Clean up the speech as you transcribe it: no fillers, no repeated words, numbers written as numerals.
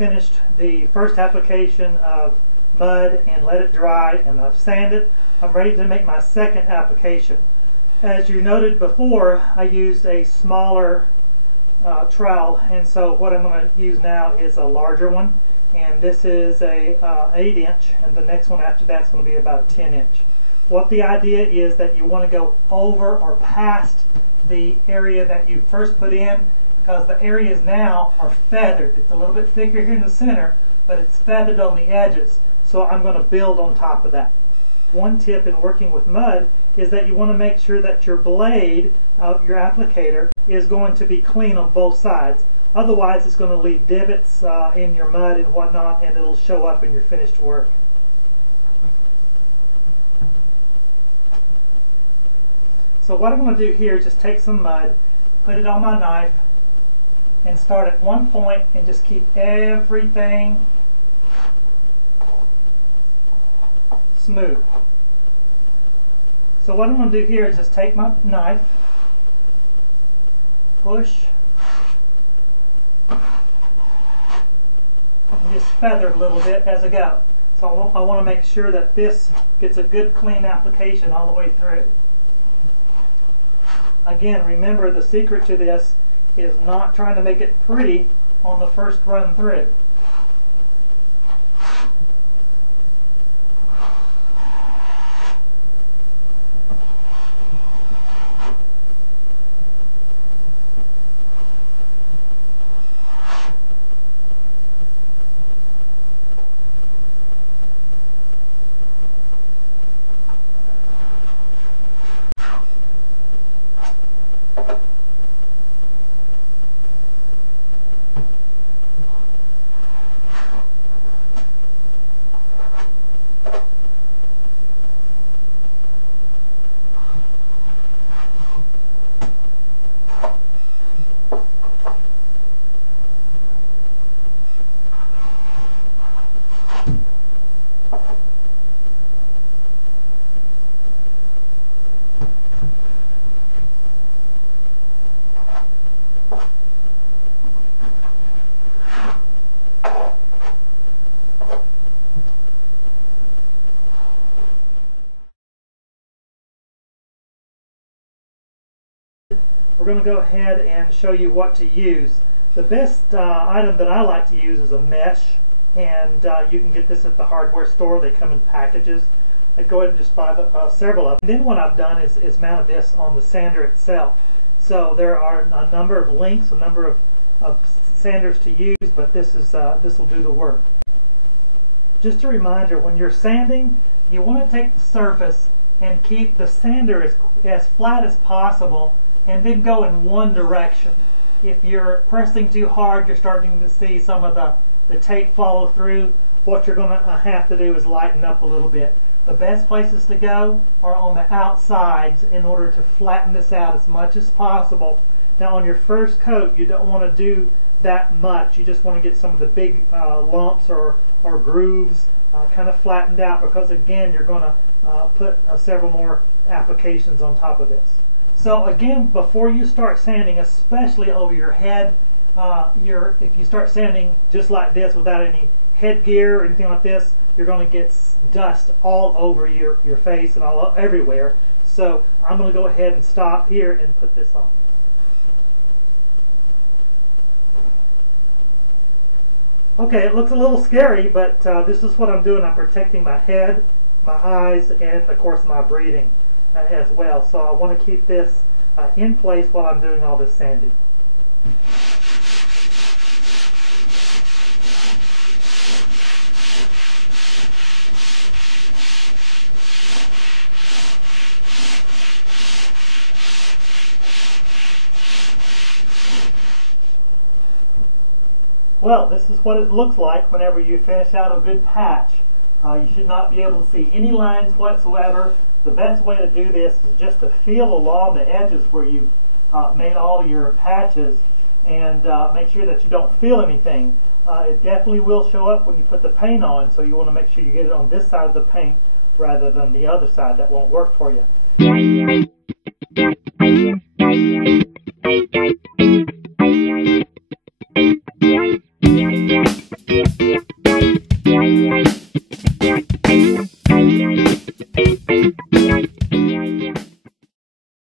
finished the first application of mud and let it dry, and I've sanded it. I'm ready to make my second application. As you noted before, I used a smaller trowel, and so what I'm going to use now is a larger one, and this is a 8-inch, and the next one after that's going to be about a 10-inch. What the idea is that you want to go over or past the area that you first put in, because the areas now are feathered. It's a little bit thicker here in the center, but it's feathered on the edges, so I'm going to build on top of that. One tip in working with mud is that you want to make sure that your blade of your applicator is going to be clean on both sides. Otherwise, it's going to leave divots in your mud and whatnot, and it'll show up in your finished work. So what I'm going to do here is just take some mud, put it on my knife, and start at one point and just keep everything smooth. So what I'm going to do here is just take my knife, push, and just feather a little bit as I go. So I want to make sure that this gets a good clean application all the way through. Again, remember, the secret to this is not trying to make it pretty on the first run through. We're going to go ahead and show you what to use. The best item that I like to use is a mesh, and you can get this at the hardware store. They come in packages. I'd go ahead and just buy several of them. And then what I've done is mounted this on the sander itself. So there are a number of lengths, a number of sanders to use, but this will do the work. Just a reminder, when you're sanding, you want to take the surface and keep the sander as flat as possible, and then go in one direction. If you're pressing too hard, you're starting to see some of the tape follow through. What you're going to have to do is lighten up a little bit. The best places to go are on the outsides in order to flatten this out as much as possible. Now on your first coat, you don't want to do that much. You just want to get some of the big lumps or grooves kind of flattened out, because again, you're going to put several more applications on top of this. So again, before you start sanding, especially over your head, if you start sanding just like this without any headgear or anything like this, you're going to get dust all over your face and all everywhere. So I'm going to go ahead and stop here and put this on. Okay, it looks a little scary, but this is what I'm doing. I'm protecting my head, my eyes, and of course my breathing as well. So I want to keep this in place while I'm doing all this sanding. Well, this is what it looks like whenever you finish out a good patch. You should not be able to see any lines whatsoever. The best way to do this is just to feel along the edges where you've made all your patches, and make sure that you don't feel anything. It definitely will show up when you put the paint on, so you want to make sure you get it on this side of the paint rather than the other side. That won't work for you.